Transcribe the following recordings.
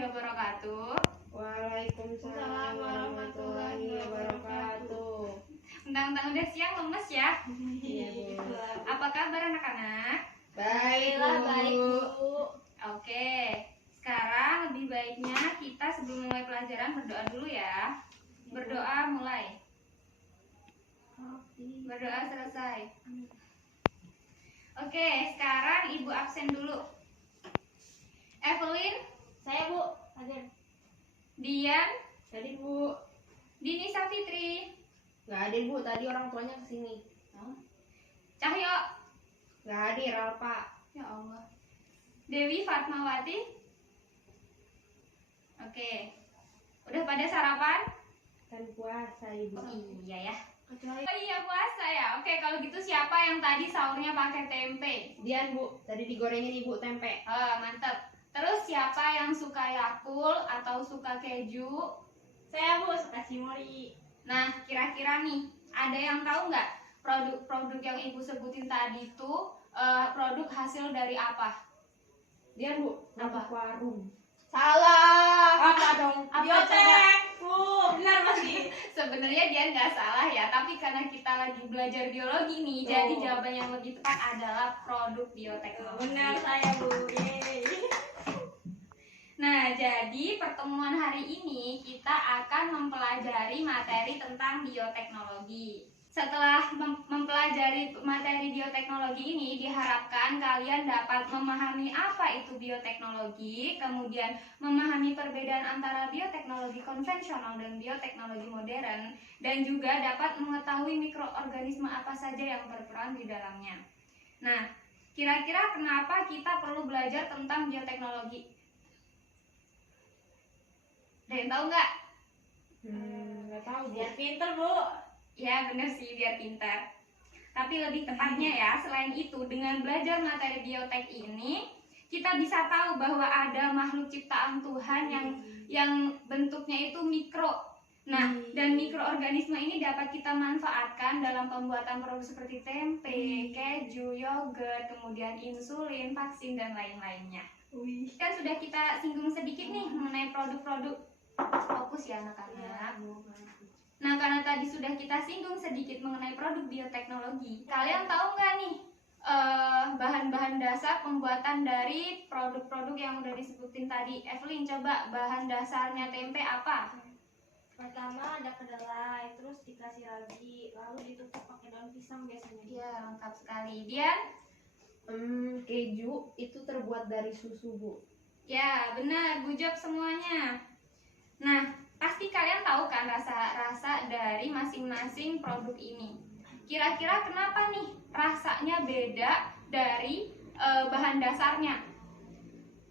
warahmatullahi wabarakatuh. Waalaikumsalam warahmatullahi wabarakatuh. Mentang-mentang udah siang lemes ya. Iya, Bu. Apa kabar anak-anak? Baik, Baik, Bu. Bu. Oke, sekarang lebih baiknya kita sebelum mulai pelajaran berdoa dulu ya. Berdoa mulai. Berdoa selesai. Oke, sekarang Ibu absen dulu. Evelyn, Saya, Bu. Hadir. Dian, Tadi, Bu. Dini Safitri, Nggak hadir, Bu. Tadi orang tuanya kesini. Cahyo. Nggak hadir, Alpa. Ya Allah. Dewi Fatmawati. Oke. Udah pada sarapan? Kan puasa, Ibu. Iya ya. Kecuali Oh iya puasa ya. Oke, kalau gitu siapa yang tadi sahurnya pakai tempe? Dian, Bu. Tadi digorengin Ibu tempe. Mantep. Terus siapa yang suka Yakult atau suka keju? saya, Bu, suka cimori. Nah, kira-kira nih, ada yang tahu nggak produk-produk yang Ibu sebutin tadi itu produk hasil dari apa? Dian, Bu. Apa? Produk warung. Salah. Apa dong? Apa Biotek, Bu. Benar masih. Sebenarnya dia nggak salah ya, tapi karena kita lagi belajar biologi nih, jadi Oh. jawaban yang lebih tepat adalah produk bioteknologi. Benar saya, Bu. Yeay. Nah, jadi pertemuan hari ini kita akan mempelajari materi tentang bioteknologi. Setelah mempelajari materi bioteknologi ini, diharapkan kalian dapat memahami apa itu bioteknologi, kemudian memahami perbedaan antara bioteknologi konvensional dan bioteknologi modern, dan juga dapat mengetahui mikroorganisme apa saja yang berperan di dalamnya. Nah, kira-kira kenapa kita perlu belajar tentang bioteknologi? Ada yang tahu nggak? Nggak tahu, Bu. Biar pinter, Bu. Ya bener sih, biar pintar. Tapi lebih tepatnya ya, selain itu dengan belajar materi biotek ini, kita bisa tahu bahwa ada makhluk ciptaan Tuhan yang bentuknya itu mikro. Nah, dan mikroorganisme ini dapat kita manfaatkan dalam pembuatan produk seperti tempe, keju, yogurt, kemudian insulin, vaksin, dan lain-lainnya. Wih. Kan sudah kita singgung sedikit nih mengenai produk-produk. Fokus ya anak-anak. Nah, karena tadi sudah kita singgung sedikit mengenai produk bioteknologi, kalian tahu nggak nih bahan-bahan dasar pembuatan dari produk-produk yang udah disebutin tadi? Evelyn, coba bahan dasarnya tempe apa? Pertama ada kedelai, terus dikasih ragi, lalu ditutup pakai daun pisang biasanya. Iya, lengkap sekali. Dian? Keju itu terbuat dari susu, Bu. Ya, benar, good job semuanya. Nah, pasti kalian tahu kan rasa-rasa dari masing-masing produk ini. Kira-kira kenapa nih rasanya beda dari bahan dasarnya?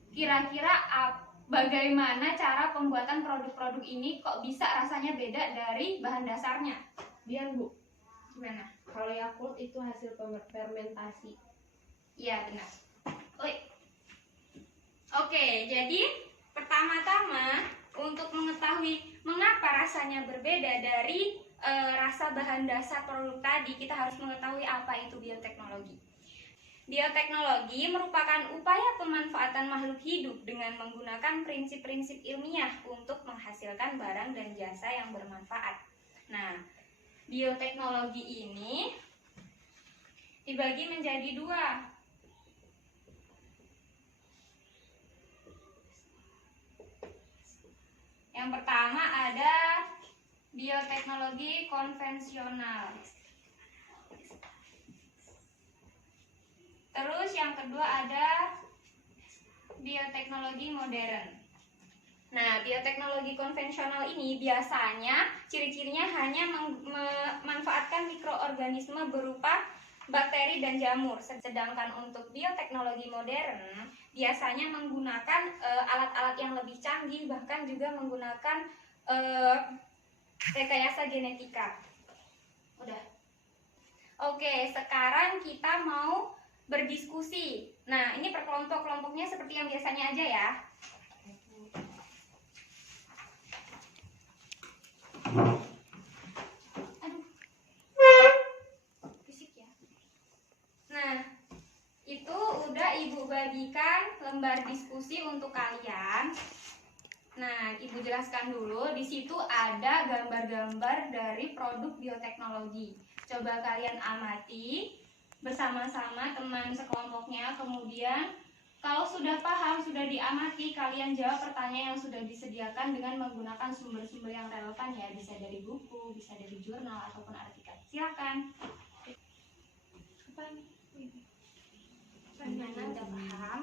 Kira-kira bagaimana cara pembuatan produk-produk ini kok bisa rasanya beda dari bahan dasarnya? Dian, Bu. Gimana? Kalau Yakult itu hasil fermentasi. Iya, benar. Oke, jadi pertama-tama untuk mengetahui mengapa rasanya berbeda dari rasa bahan dasar produk tadi, kita harus mengetahui apa itu bioteknologi. Bioteknologi merupakan upaya pemanfaatan makhluk hidup dengan menggunakan prinsip-prinsip ilmiah untuk menghasilkan barang dan jasa yang bermanfaat. Nah, bioteknologi ini dibagi menjadi dua. Yang pertama ada bioteknologi konvensional. Terus yang kedua ada bioteknologi modern. Nah, bioteknologi konvensional ini biasanya ciri-cirinya hanya memanfaatkan mikroorganisme berupa bakteri dan jamur. Sedangkan untuk bioteknologi modern biasanya menggunakan alat-alat yang lebih canggih, bahkan juga menggunakan rekayasa genetika. Udah. Oke, sekarang kita mau berdiskusi. Nah, ini per kelompok-kelompoknya seperti yang biasanya aja ya. Aduh. Fisik ya. Nah, itu udah Ibu bagikan lembar diskusi untuk kalian. Nah, Ibu jelaskan dulu. Di situ ada gambar-gambar dari produk bioteknologi. Coba kalian amati bersama-sama teman sekelompoknya. Kemudian kalau sudah paham, sudah diamati, kalian jawab pertanyaan yang sudah disediakan dengan menggunakan sumber-sumber yang relevan ya. Bisa dari buku, bisa dari jurnal, ataupun artikel. Silakan. Gimana, udah paham?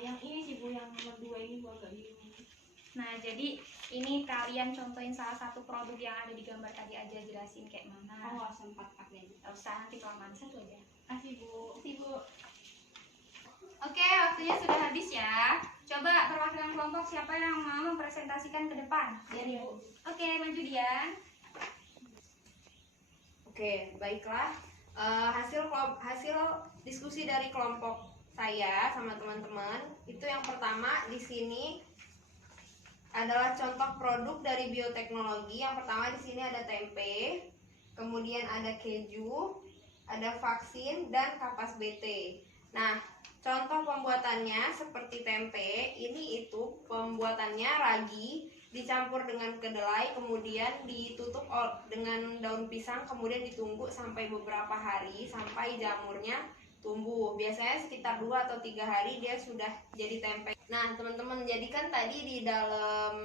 Yang ini sih Bu, yang nomor 2 ini Bu agak bingung. Nah, jadi ini kalian contohin salah satu produk yang ada di gambar tadi aja, jelasin kayak mana. Oh, sempat pakai. Gak usah, nanti kelamaan, satu aja. Kasih Bu. Oke, waktunya sudah habis ya. Coba perwakilan kelompok siapa yang mau mempresentasikan ke depan? Biar Bu. Oke, maju Dian. Oke, baiklah. Hasil diskusi dari kelompok saya sama teman-teman itu yang pertama di sini adalah contoh produk dari bioteknologi. Yang pertama di sini ada tempe, kemudian ada keju, ada vaksin dan kapas BT. Nah, contoh pembuatannya seperti tempe, ini itu pembuatannya ragi dicampur dengan kedelai, kemudian ditutup dengan daun pisang, kemudian ditunggu sampai beberapa hari sampai jamurnya tumbuh. Biasanya sekitar 2 atau 3 hari dia sudah jadi tempe. Nah, teman-teman, jadi kan tadi di dalam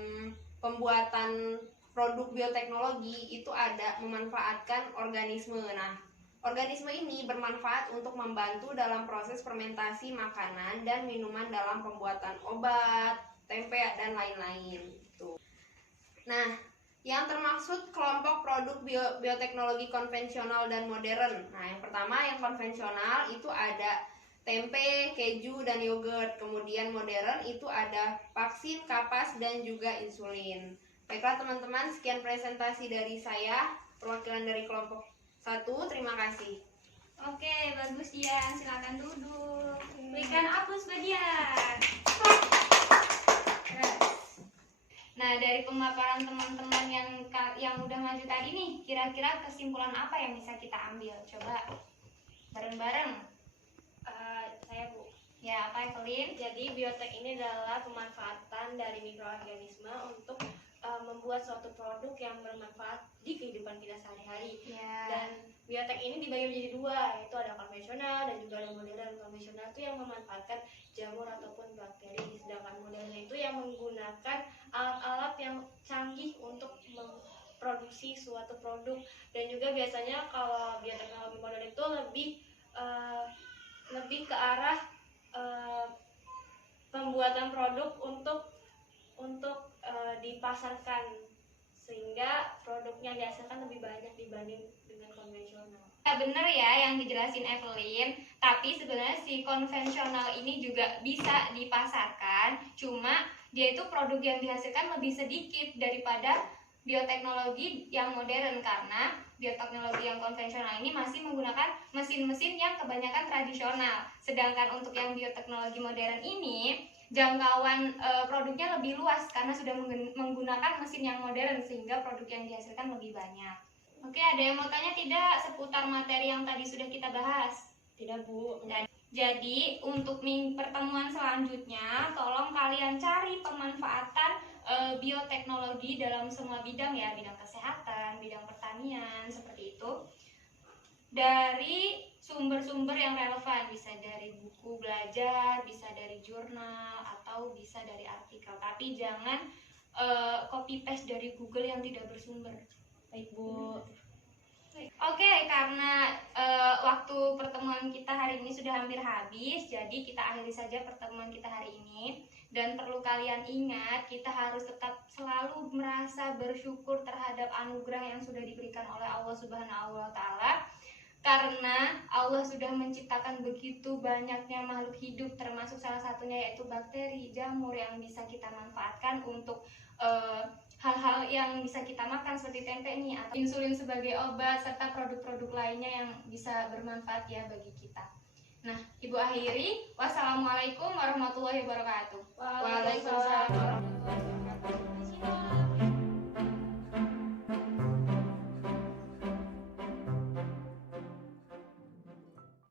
pembuatan produk bioteknologi itu ada memanfaatkan organisme. Nah, organisme ini bermanfaat untuk membantu dalam proses fermentasi makanan dan minuman dalam pembuatan obat, tempe, dan lain-lain. Nah, yang termaksud kelompok produk bioteknologi konvensional dan modern. Nah, yang pertama yang konvensional itu ada tempe, keju, dan yogurt. Kemudian modern itu ada vaksin, kapas, dan juga insulin. Baiklah teman-teman, sekian presentasi dari saya, perwakilan dari kelompok 1. Terima kasih. Oke, bagus Dian. Silakan duduk. Berikan aplaus buat Dian. Nah, dari pemaparan teman-teman yang udah maju tadi nih, kira-kira kesimpulan apa yang bisa kita ambil? Coba bareng-bareng. Saya Bu. Ya, apa Evelyn? Jadi biotek ini adalah pemanfaatan dari mikroorganisme untuk membuat suatu produk yang bermanfaat di kehidupan kita sehari-hari. Ya. Dan biotek ini dibagi menjadi 2, yaitu ada konvensional dan juga ada modern. Konvensional itu yang memanfaatkan jamur ataupun bakteri, sedangkan modern itu yang menggunakan alat-alat yang canggih untuk memproduksi suatu produk. Dan juga biasanya kalau bioteknologi modern itu lebih ke arah pembuatan produk untuk dipasarkan, sehingga produknya dihasilkan lebih banyak dibanding dengan konvensional. Ya, bener ya yang dijelasin Evelyn, tapi sebenarnya si konvensional ini juga bisa dipasarkan, cuma dia itu produk yang dihasilkan lebih sedikit daripada bioteknologi yang modern, karena bioteknologi yang konvensional ini masih menggunakan mesin-mesin yang kebanyakan tradisional, sedangkan untuk yang bioteknologi modern ini jangkauan produknya lebih luas karena sudah menggunakan mesin yang modern, sehingga produk yang dihasilkan lebih banyak. Oke, ada yang mau tanya tidak seputar materi yang tadi sudah kita bahas? Tidak Bu. Jadi untuk pertemuan selanjutnya, tolong kalian cari pemanfaatan bioteknologi dalam semua bidang ya, bidang kesehatan, bidang pertanian, seperti itu, dari sumber-sumber yang relevan. Bisa dari buku belajar, bisa dari jurnal, atau bisa dari artikel. Tapi jangan copy paste dari Google yang tidak bersumber. Baik Bu. Oke, karena waktu pertemuan kita hari ini sudah hampir habis, jadi kita akhiri saja pertemuan kita hari ini. Dan perlu kalian ingat, kita harus tetap selalu merasa bersyukur terhadap anugerah yang sudah diberikan oleh Allah Subhanahu wa Ta'ala. Karena Allah sudah menciptakan begitu banyaknya makhluk hidup, termasuk salah satunya yaitu bakteri, jamur, yang bisa kita manfaatkan untuk hal-hal yang bisa kita makan seperti tempe nih, atau insulin sebagai obat, serta produk-produk lainnya yang bisa bermanfaat ya bagi kita. Nah, Ibu akhiri. Wassalamualaikum warahmatullahi wabarakatuh. Waalaikumsalam warahmatullahi wabarakatuh.